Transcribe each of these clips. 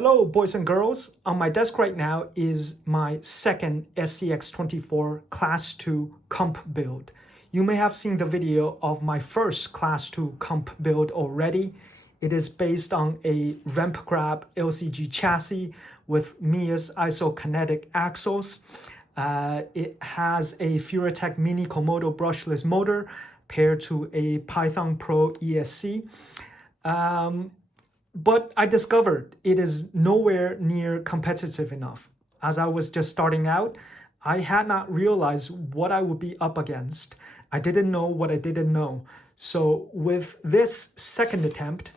Hello boys and girls, on my desk right now is my second SCX24 Class 2 comp build. You may have seen the video of my first Class 2 comp build already. It is based on a ramp grab LCG chassis with MEUS isokinetic axles. It has a Furitek Mini Komodo brushless motor paired to a Python Pro ESC. But I discovered it is nowhere near competitive enough. As I was just starting out, I had not realized what I would be up against. I didn't know what I didn't know. So with this second attempt,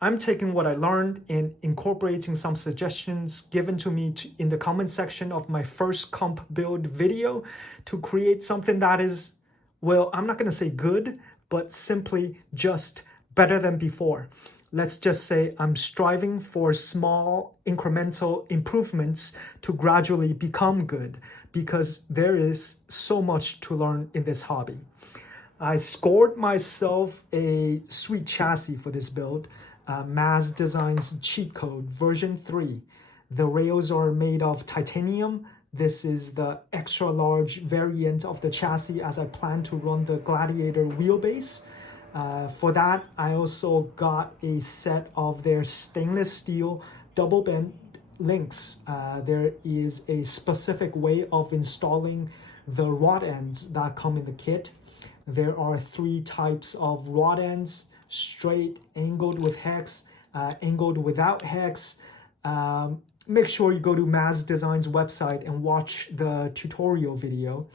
I'm taking what I learned and incorporating some suggestions given to me in the comment section of my first comp build video to create something that is, well, I'm not going to say good, but simply just better than before. Let's just say I'm striving for small incremental improvements to gradually become good because there is so much to learn in this hobby. I scored myself a sweet chassis for this build, Mazz Designs Cheat Code version 3. The rails are made of titanium. This is the extra large variant of the chassis as I plan to run the Gladiator wheelbase. For that, I also got a set of their stainless steel double bend links. There is a specific way of installing the rod ends that come in the kit. There are 3 types of rod ends: straight, angled with hex, angled without hex. Make sure you go to Mazz Designs website and watch the tutorial video.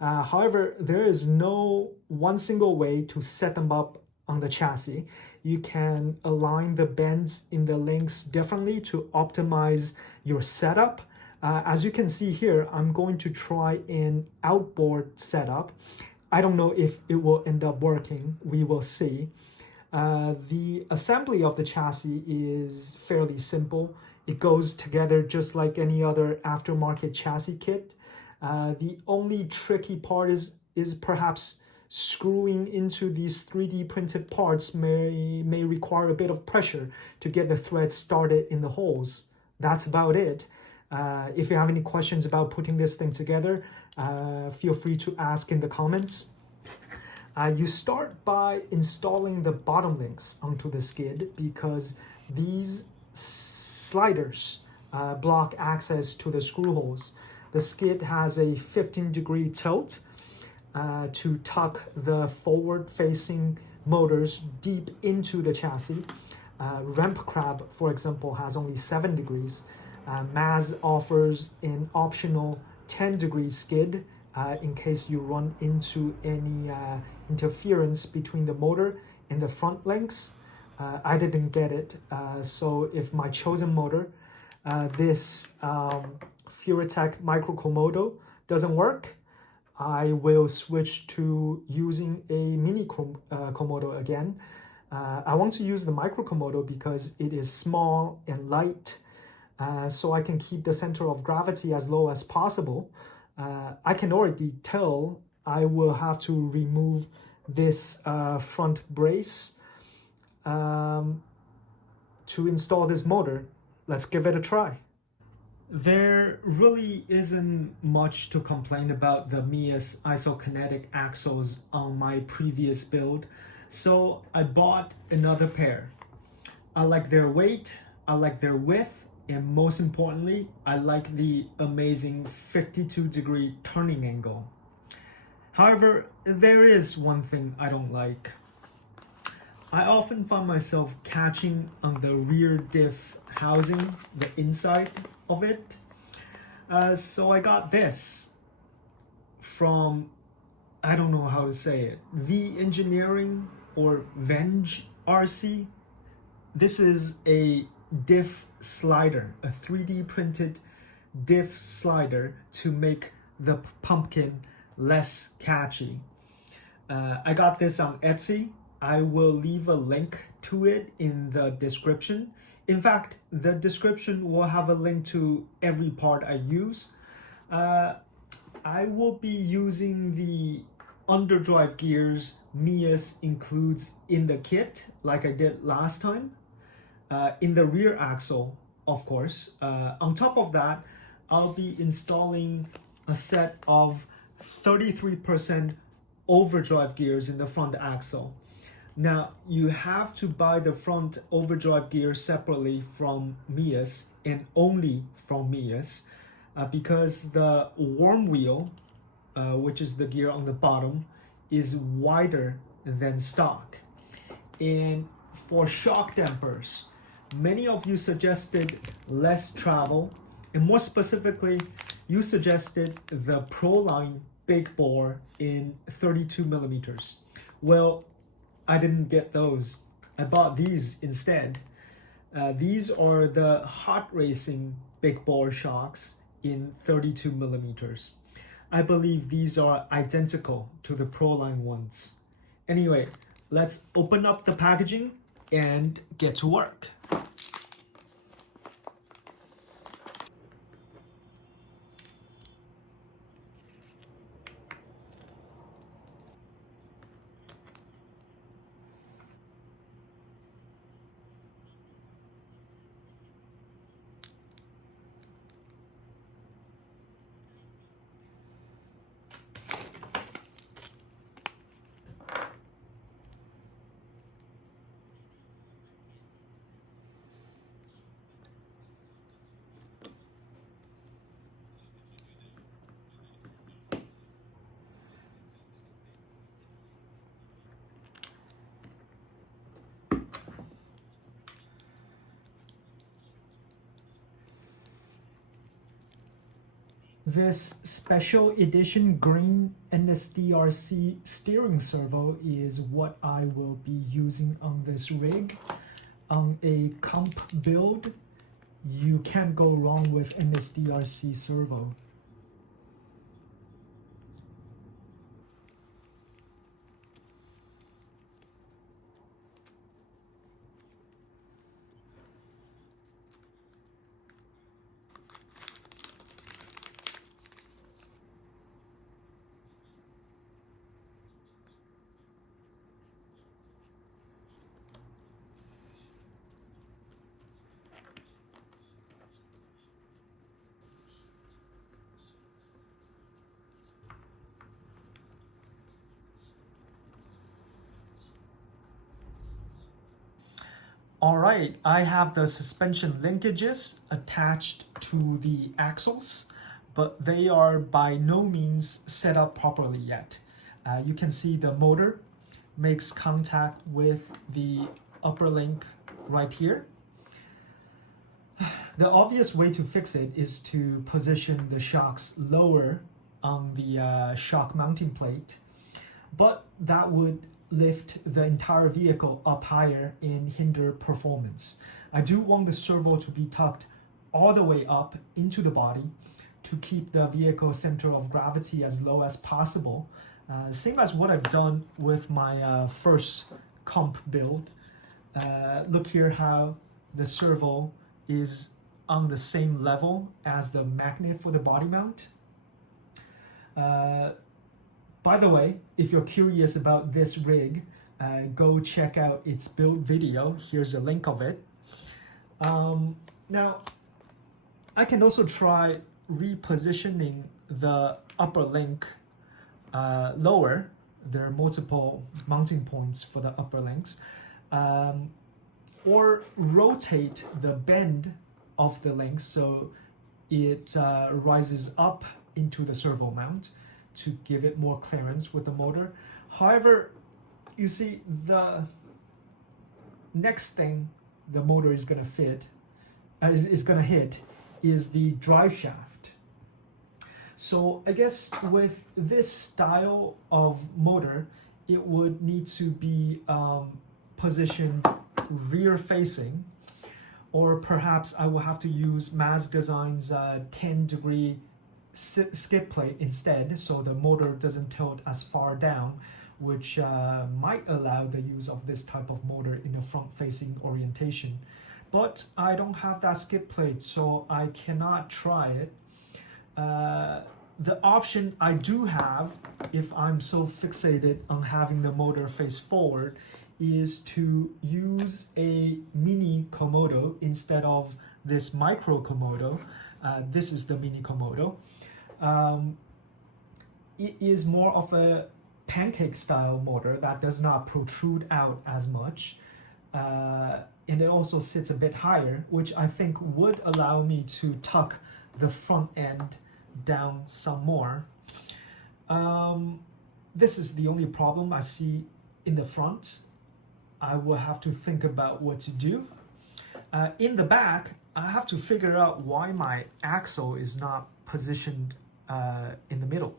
However, there is no one single way to set them up on the chassis. You can align the bends in the links differently to optimize your setup. As you can see here, I'm going to try an outboard setup. I don't know if it will end up working. We will see. The assembly of the chassis is fairly simple. It goes together just like any other aftermarket chassis kit. The only tricky part is perhaps screwing into these 3D printed parts may require a bit of pressure to get the threads started in the holes. That's about it. If you have any questions about putting this thing together, feel free to ask in the comments. You start by installing the bottom links onto the skid because these sliders block access to the screw holes. The skid has a 15-degree tilt to tuck the forward-facing motors deep into the chassis. Ramp crab, for example, has only 7 degrees. Mazz offers an optional 10-degree skid in case you run into any interference between the motor and the front links. I didn't get it, so if my chosen motor, this Furitek Micro Komodo, doesn't work, I will switch to using a Mini Komodo again. I want to use the Micro Komodo because it is small and light, so I can keep the center of gravity as low as possible. I can already tell I will have to remove this front brace to install this motor. Let's give it a try. There really isn't much to complain about the MEUS isokinetic axles on my previous build, so I bought another pair. I like their weight, I like their width, and most importantly, I like the amazing 52-degree turning angle. However, there is one thing I don't like. I often find myself catching on the rear diff housing, the inside of it. So I got this from, I don't know how to say it, V.ENG or V.ENG RC. This is a diff slider, a 3D printed diff slider to make the pumpkin less catchy. I got this on Etsy. I will leave a link to it in the description. In fact, the description will have a link to every part I use. I will be using the underdrive gears MEUS includes in the kit, like I did last time. In the rear axle, of course. On top of that, I'll be installing a set of 33% overdrive gears in the front axle. Now, you have to buy the front overdrive gear separately from MEUS and only from MEUS because the worm wheel, which is the gear on the bottom, is wider than stock. And for shock dampers, many of you suggested less travel, and more specifically, you suggested the Proline big bore in 32 millimeters. Well, I didn't get those. I bought these instead. These are the hot racing big bore shocks in 32 millimeters. I believe these are identical to the Proline ones. Anyway, let's open up the packaging and get to work. This special edition green NSDRC steering servo is what I will be using on this rig. On a comp build, you can't go wrong with NSDRC servo. All right, I have the suspension linkages attached to the axles, but they are by no means set up properly yet. You can see the motor makes contact with the upper link right here. The obvious way to fix it is to position the shocks lower on the shock mounting plate, but that would lift the entire vehicle up higher and hinder performance. I do want the servo to be tucked all the way up into the body to keep the vehicle center of gravity as low as possible. Same as what I've done with my first comp build. Look here how the servo is on the same level as the magnet for the body mount. By the way, if you're curious about this rig, go check out its build video. Here's a link of it. Now, I can also try repositioning the upper link lower. There are multiple mounting points for the upper links. Or rotate the bend of the link so it rises up into the servo mount to give it more clearance with the motor. However, you see the next thing the motor is going to fit is going to hit is the drive shaft. So I guess with this style of motor, it would need to be positioned rear facing, or perhaps I will have to use Mazz Designs 10-degree skid plate instead, so the motor doesn't tilt as far down, which might allow the use of this type of motor in a front-facing orientation. But I don't have that skid plate, so I cannot try it. The option I do have, if I'm so fixated on having the motor face forward, is to use a Mini Komodo instead of this micro Komodo. This is the Mini Komodo. It is more of a pancake style motor that does not protrude out as much. And it also sits a bit higher, which I think would allow me to tuck the front end down some more. This is the only problem I see in the front. I will have to think about what to do. In the back, I have to figure out why my axle is not positioned in the middle.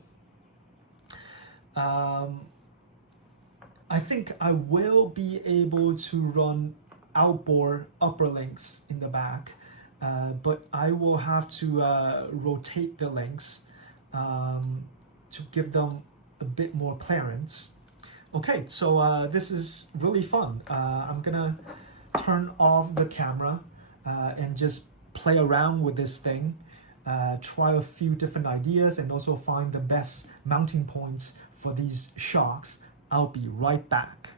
I think I will be able to run outboard upper links in the back, but I will have to rotate the links to give them a bit more clearance. Okay, so this is really fun. I'm gonna turn off the camera and just play around with this thing, try a few different ideas, and also find the best mounting points for these shocks. I'll be right back.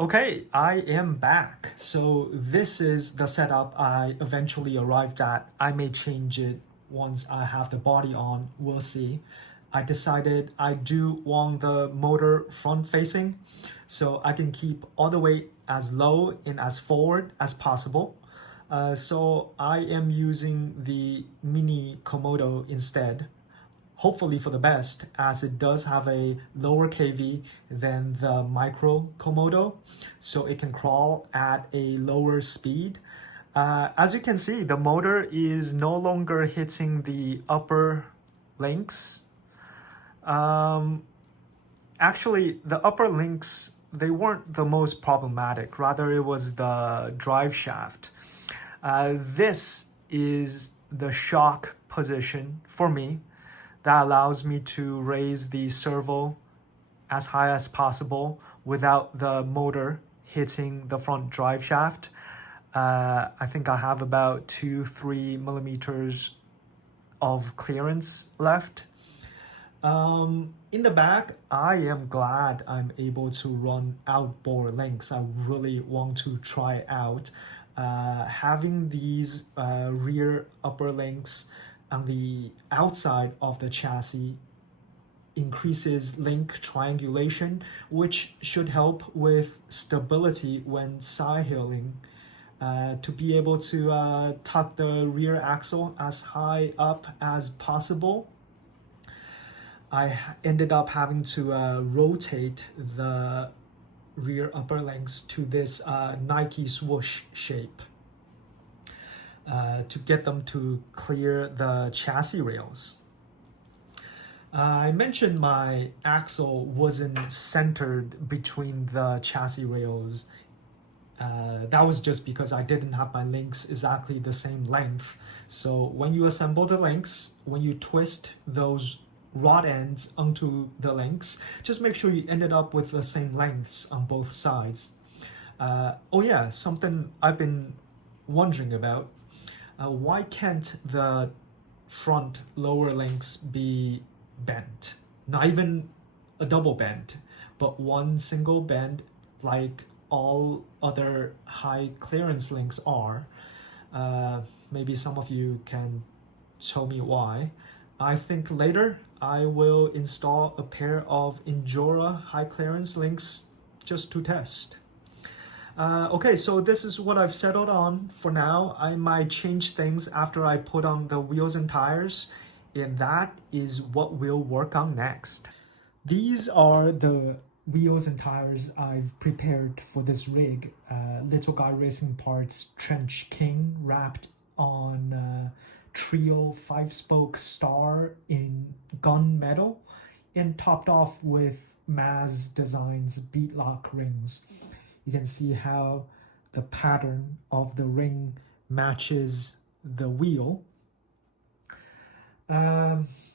Okay, I am back. So this is the setup I eventually arrived at. I may change it once I have the body on, we'll see. I decided I do want the motor front facing, so I can keep all the weight as low and as forward as possible. So I am using the Mini Komodo instead, hopefully for the best, as it does have a lower KV than the Micro Komodo, so it can crawl at a lower speed. As you can see, the motor is no longer hitting the upper links. Actually, the upper links, they weren't the most problematic. Rather, it was the drive shaft. This is the shock position for me that allows me to raise the servo as high as possible without the motor hitting the front drive shaft. I think I have about 2-3 millimeters of clearance left. In the back, I am glad I'm able to run outboard links. I really want to try out. Having these rear upper links on the outside of the chassis increases link triangulation, which should help with stability when side hilling. To be able to tuck the rear axle as high up as possible, I ended up having to rotate the rear upper links to this Nike swoosh shape to get them to clear the chassis rails. I mentioned my axle wasn't centered between the chassis rails. That was just because I didn't have my links exactly the same length. So when you assemble the links, when you twist those rod ends onto the links, just make sure you ended up with the same lengths on both sides. Oh yeah, something I've been wondering about. Why can't the front lower links be bent? Not even a double bend, but one single bend like all other high clearance links are. Maybe some of you can show me why. I think later I will install a pair of Injora high clearance links just to test. Okay, so this is what I've settled on for now. I might change things after I put on the wheels and tires, and that is what we'll work on next. These are the wheels and tires I've prepared for this rig. Little Guy Racing Parts Trench King wrapped on Treal 5-spoke star in gunmetal and topped off with Mazz Designs beadlock rings. You can see how the pattern of the ring matches the wheel.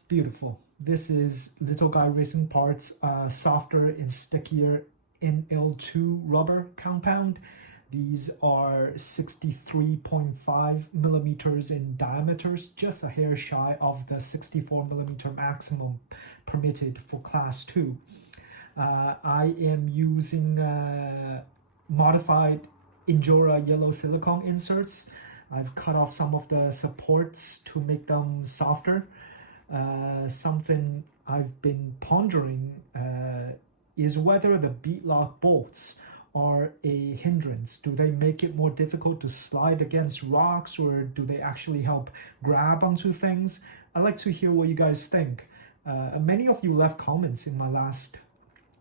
Beautiful. This is Little Guy Racing Parts softer and stickier NL2 rubber compound. These are 63.5 millimeters in diameters, just a hair shy of the 64 millimeter maximum permitted for class 2. I am using modified Injora yellow silicone inserts. I've cut off some of the supports to make them softer. Something I've been pondering is whether the beadlock bolts are a hindrance. Do they make it more difficult to slide against rocks, or do they actually help grab onto things? I'd like to hear what you guys think. Many of you left comments in my last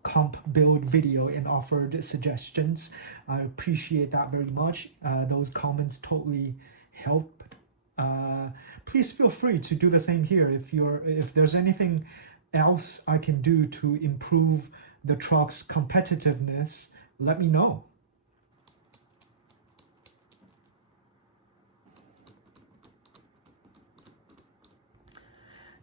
comp build video and offered suggestions. I appreciate that very much. Those comments totally help. Please feel free to do the same here. If there's anything else I can do to improve the truck's competitiveness, let me know.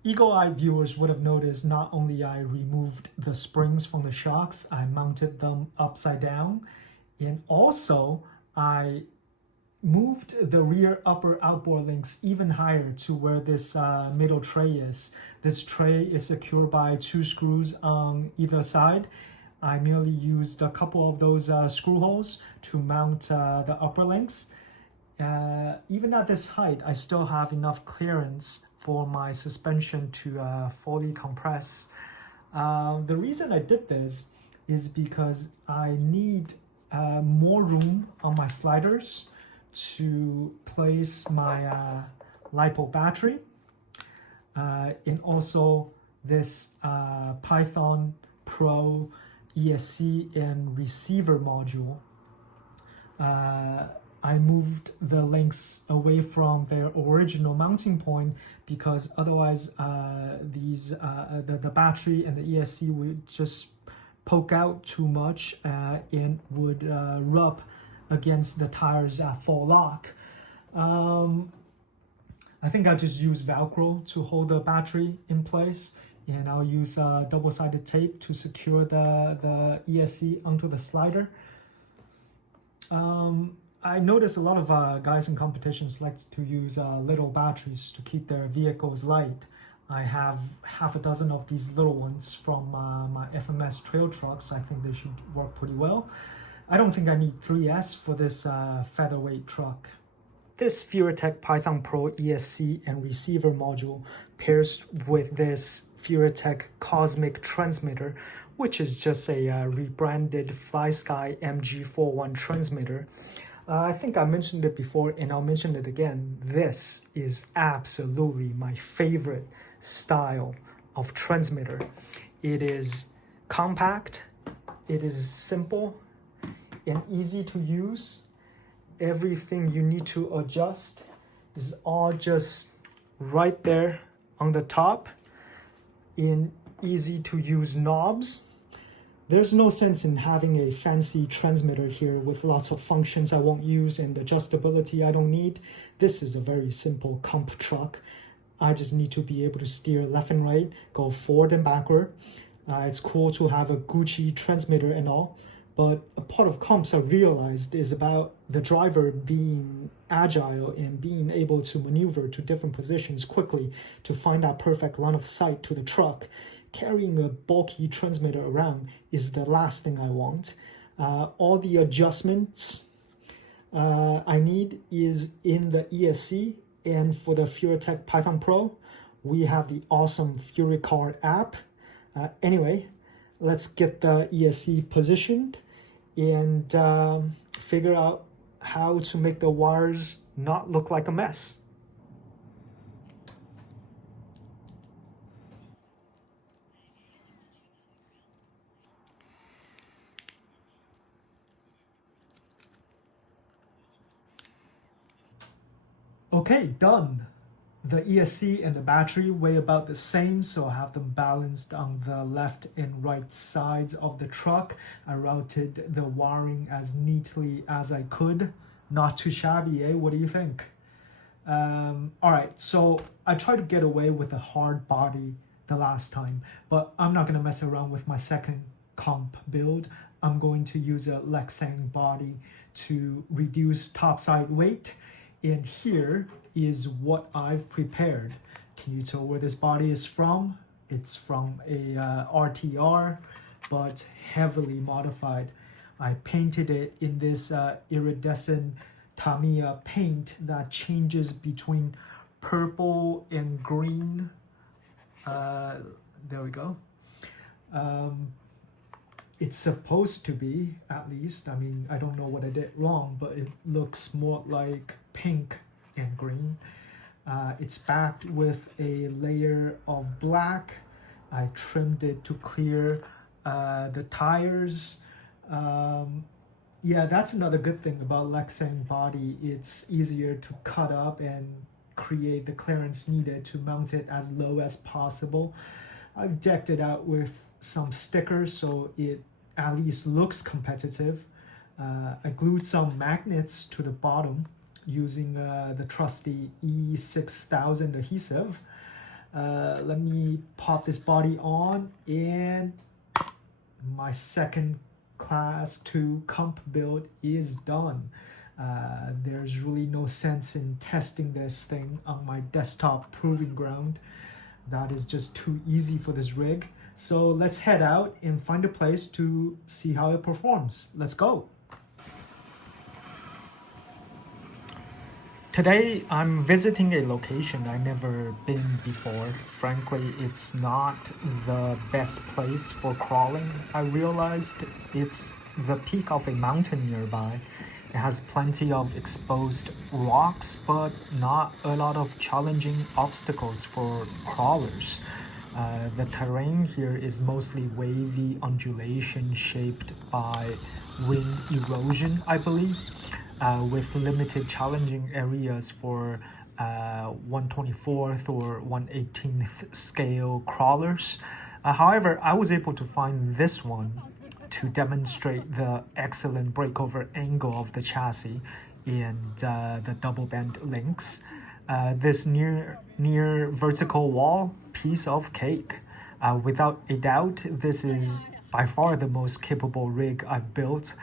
Eagle-eyed viewers would have noticed not only I removed the springs from the shocks, I mounted them upside down, and also I moved the rear upper outboard links even higher to where this middle tray is. This tray is secured by 2 screws on either side. I merely used a couple of those screw holes to mount the upper links. Even at this height, I still have enough clearance for my suspension to fully compress. The reason I did this is because I need more room on my sliders to place my LiPo battery, and also this Python Pro ESC and receiver module. I moved the links away from their original mounting point because otherwise the battery and the ESC would just poke out too much and would rub against the tires at full lock. I think I just use Velcro to hold the battery in place, and I'll use double-sided tape to secure the ESC onto the slider. I notice a lot of guys in competitions like to use little batteries to keep their vehicles light. I have half a dozen of these little ones from my FMS trail trucks. I think they should work pretty well. I don't think I need 3S for this featherweight truck. This Furitek Python Pro ESC and receiver module pairs with this Furitek Cosmic transmitter, which is just a rebranded FlySky MG41 transmitter. I think I mentioned it before and I'll mention it again. This is absolutely my favorite style of transmitter. It is compact, it is simple and easy to use. Everything you need to adjust is all just right there on the top in easy to use knobs. There's no sense in having a fancy transmitter here with lots of functions I won't use and adjustability I don't need. This is a very simple comp truck. I just need to be able to steer left and right, go forward and backward. It's cool to have a Gucci transmitter and all, but a part of comps I realized is about the driver being agile and being able to maneuver to different positions quickly to find that perfect line of sight to the truck. Carrying a bulky transmitter around is the last thing I want. All the adjustments I need is in the ESC, and for the Furitek Python Pro, we have the awesome Furicard app. Anyway, let's get the ESC positioned and figure out how to make the wires not look like a mess. Okay, done. The ESC and the battery weigh about the same, so I have them balanced on the left and right sides of the truck. I routed the wiring as neatly as I could. Not too shabby, eh? What do you think? Alright, so I tried to get away with a hard body the last time, but I'm not going to mess around with my second comp build. I'm going to use a Lexan body to reduce topside weight. And here is what I've prepared. Can you tell where this body is from? It's from a RTR, but heavily modified. I painted it in this iridescent Tamiya paint that changes between purple and green. There we go. It's supposed to be, at least, I mean, I don't know what I did wrong, but it looks more like pink and green. It's backed with a layer of black. I trimmed it to clear the tires. Yeah, that's another good thing about Lexan body. It's easier to cut up and create the clearance needed to mount it as low as possible. I've decked it out with some stickers so it at least looks competitive. I glued some magnets to the bottom using the trusty E6000 adhesive. Let me pop this body on, and my second class 2 comp build is done. There's really no sense in testing this thing on my desktop proving ground. That is just too easy for this rig. So let's head out and find a place to see how it performs. Let's go. Today I'm visiting a location I've never been before. Frankly, it's not the best place for crawling. I realized it's the peak of a mountain nearby. It has plenty of exposed rocks, but not a lot of challenging obstacles for crawlers. The terrain here is mostly wavy undulation shaped by wind erosion, I believe, with limited challenging areas for 1/24th or 1/18th scale crawlers. However, I was able to find this one to demonstrate the excellent breakover angle of the chassis and the double bend links. This near vertical wall, piece of cake. Without a doubt, this is by far the most capable rig I've built.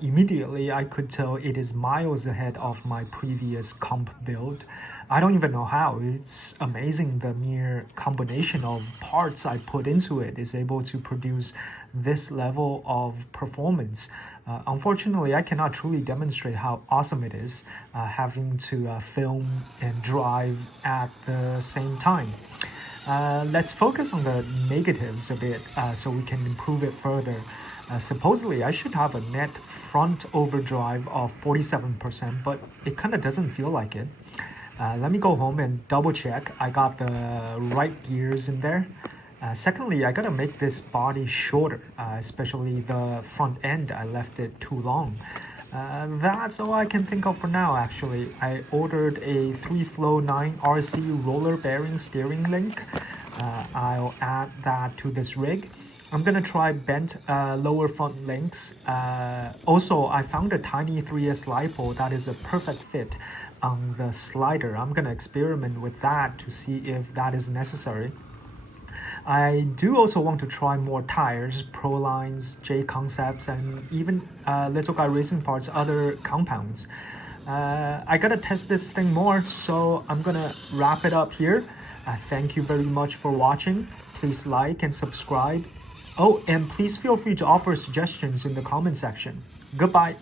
Immediately, I could tell it is miles ahead of my previous comp build. I don't even know how. It's amazing the mere combination of parts I put into it is able to produce this level of performance. Unfortunately, I cannot truly demonstrate how awesome it is having to film and drive at the same time. Let's focus on the negatives a bit so we can improve it further. Supposedly, I should have a net front overdrive of 47%, but it kind of doesn't feel like it. Let me go home and double check I got the right gears in there. Secondly, I gotta make this body shorter, especially the front end. I left it too long. That's all I can think of for now, actually. I ordered a 3-flow 9RC roller bearing steering link. I'll add that to this rig. I'm gonna try bent lower front links. Also, I found a tiny 3S LiPo that is a perfect fit on the slider. I'm gonna experiment with that to see if that is necessary. I do also want to try more tires, Pro Lines, J Concepts, and even Little Guy Racing Parts other compounds. I gotta test this thing more, so I'm gonna wrap it up here. Thank you very much for watching. Please like and subscribe. Oh, and please feel free to offer suggestions in the comment section. Goodbye.